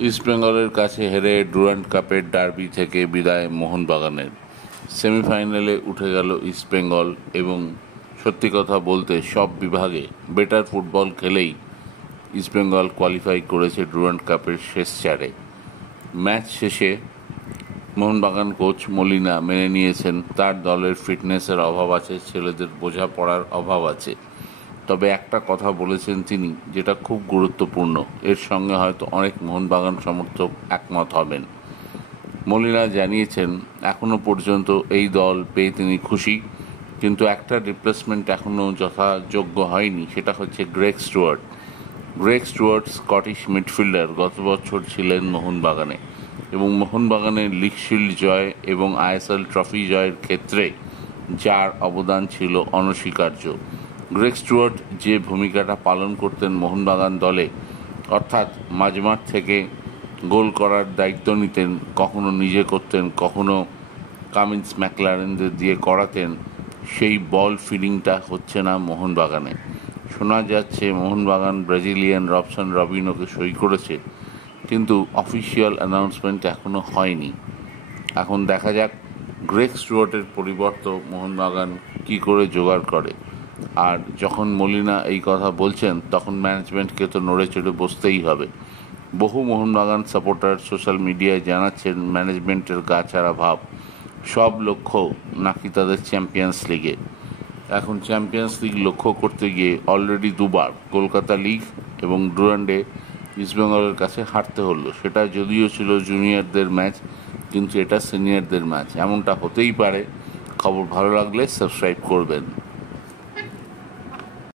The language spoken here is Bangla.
ইস্টবেঙ্গলের কাছে হেরে ডুরান্ড কাপের ডার্বি থেকে বিদায় মোহনবাগানের। সেমিফাইনালে উঠে গেল ইস্টবেঙ্গল এবং সত্যি কথা বলতে সব বিভাগে বেটার ফুটবল খেলেই ইস্টবেঙ্গল কোয়ালিফাই করেছে ডুরান্ড কাপের শেষ চারে। ম্যাচ শেষে মোহনবাগান কোচ মলিনা মেনে নিয়েছেন তার দলের ফিটনেসের অভাব আছে, ছেলেদের বোঝাপড়ার অভাব আছে। তবে একটা কথা বলেছেন তিনি, যেটা খুব গুরুত্বপূর্ণ, এর সঙ্গে হয়তো অনেক মোহনবাগান সমর্থক একমত হবেন। মলিনা জানিয়েছেন এখনও পর্যন্ত এই দল পেয়ে তিনি খুশি, কিন্তু একটা রিপ্লেসমেন্ট এখনও যথাযোগ্য হয়নি, সেটা হচ্ছে Greg Stuart. Greg Stuart Scottish midfielder, গত বছর ছিলেন মোহনবাগানে এবং মোহনবাগানের লিগ শিল্ড জয় এবং আইএসএল ট্রফি জয়ের ক্ষেত্রে যার অবদান ছিল অনস্বীকার্য। গ্রেগ স্টুয়ার্ট যে ভূমিকাটা পালন করতেন মোহনবাগান দলে, অর্থাৎ মাঝমাঠ থেকে গোল করার দায়িত্ব নিতেন, কখনো নিজে করতেন, কখনো কামিন্স ম্যাকলারেনদের দিয়ে করাতেন, সেই বল ফিলিংটা হচ্ছে না মোহনবাগানে। শোনা যাচ্ছে মোহনবাগান ব্রাজিলিয়ান রবসন রবিনোকে সই করেছে, কিন্তু অফিসিয়াল অ্যানাউন্সমেন্ট এখনও হয়নি। এখন দেখা যাক গ্রেগ স্টুয়ার্টের পরিবর্তে মোহনবাগান কী করে জোগাড় করে। আর যখন মলিনা এই কথা বলছেন তখন ম্যানেজমেন্টকে তো নড়ে চড়ে বসতেই হবে। বহু মোহনবাগান সাপোর্টার সোশ্যাল মিডিয়ায় জানাচ্ছেন ম্যানেজমেন্টের গা ছাড়া ভাব, সব লক্ষ্য নাকি তাদের চ্যাম্পিয়ন্স লিগে। এখন চ্যাম্পিয়ন্স লিগ লক্ষ্য করতে গিয়ে অলরেডি দুবার কলকাতা লিগ এবং ডুরান্ডে ইস্টবেঙ্গলের কাছে হারতে হলো। সেটা যদিও ছিল জুনিয়রদের ম্যাচ, কিন্তু এটা সিনিয়রদের ম্যাচ, এমনটা হতেই পারে। খবর ভালো লাগলে সাবস্ক্রাইব করবেন।